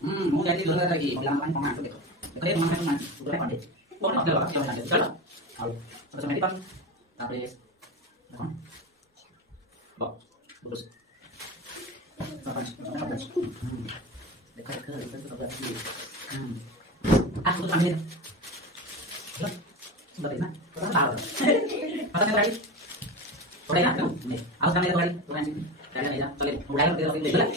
Mau jadi dulu lagi, bilang kan pengen gitu. Kalian mau kan udah pandai. Boleh enggak lah, coba lanjut. Coba. Halo. Terus nanti kan habis. Nah. Bok. Terus. Sampai. Dekat ke itu sudah lagi. Ah, sudah ambil. Sudah benar. Sudah tahu. Apa yang tadi? Udah ya, nih. Harus kan itu tadi, bukan sini. Kalian aja, solid. Mulai itu lah.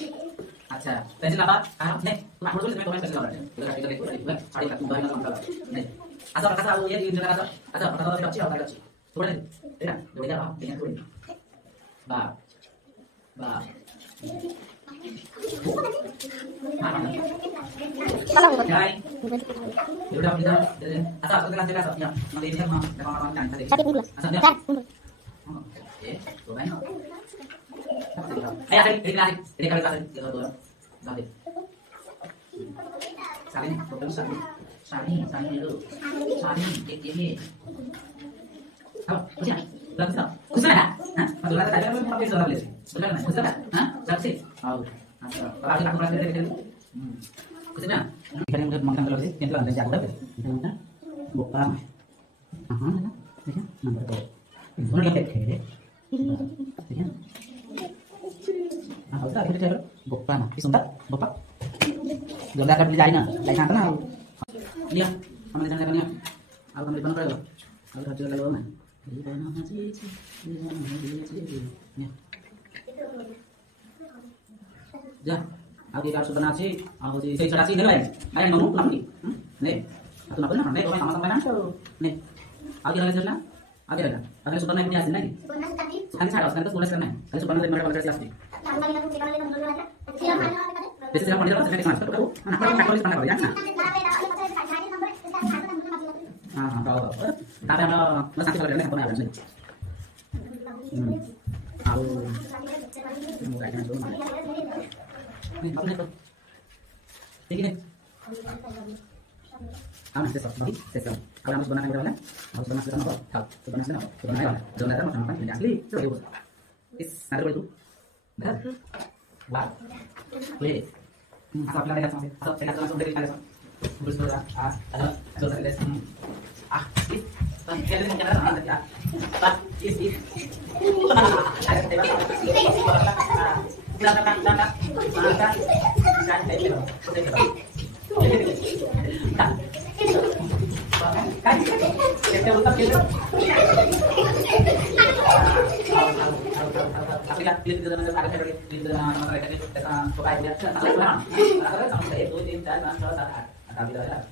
अच्छा pencil apa nih mak tulis dengan pensil apa udah kita itu juga cari kat kembali sama kalau nih asal kata tahu ya di dalam asal kata tahu kecil kata kecil coba nih tidak boleh apa dengan tulis ba ba salah udah ya udah kita asal kita jelas ya nanti ini mah orang kan tadi asalnya oke coba nih ayo ini kali kasih gitu Salin. Salin, betul salin. Salin dulu. Salin, ini. Apa? Usia? Berapa tahun? Usia ada? Hah? Betul ada tadi kan pakai suara beli. Betul kan? Usia ada? Hah? Berapa sih? Oh. Kalau aku rasa dari Usia. Kan yang udah makan kalau sih, yang telah ada jago deh. Kita buka. Aha, ya. Nomor 2. Mana dia deh? Ya. Nah, udah kita cari buka mah. Disuntat, bapak. Belum ada beli lainnya. Lain yang kenal. Iya, sama dengan lainnya. Aku ambil mana kalau? Aku harus jual lalu mana? Ya. Aku tidak sebenarnya sih. Aku sih saya cerasi nih lain. Lain ngomong kenapa nih? Nih. Atau nak benar? Nih, kau sama-sama langsung. Nih. Aku tidak lain Aku tidak. Aku sudah naik punya hasil lagi. Sekarang saya harus mulai sekarang. Saya sudah naik mereka pada siapa? Bisa siapa dia langsung naik tahu? Anak orang tak tulis pandai ya. Tahu. Tapi ada masa kita ada apa ada sih. Tahu. Mukanya itu. Nih, apa nih tuh? Ini. Sesam. Kalau harus benar kan? Harus benar sudah apa? Tahu. Benar. Benar macam ini asli. Coba. Ada itu. Dah. Wah. Boleh. Asal kita lihat asal kita langsung dari kalian. Terus ada sudah ada. Ini. Kita lihat cara ada ya. Ini. Ada tebak. Silakan. Maka bisa itu. Kan kita utak gitu. Tapi kan di dalam ada di dalam mereka itu kita supaya dia sama itu dan salah ada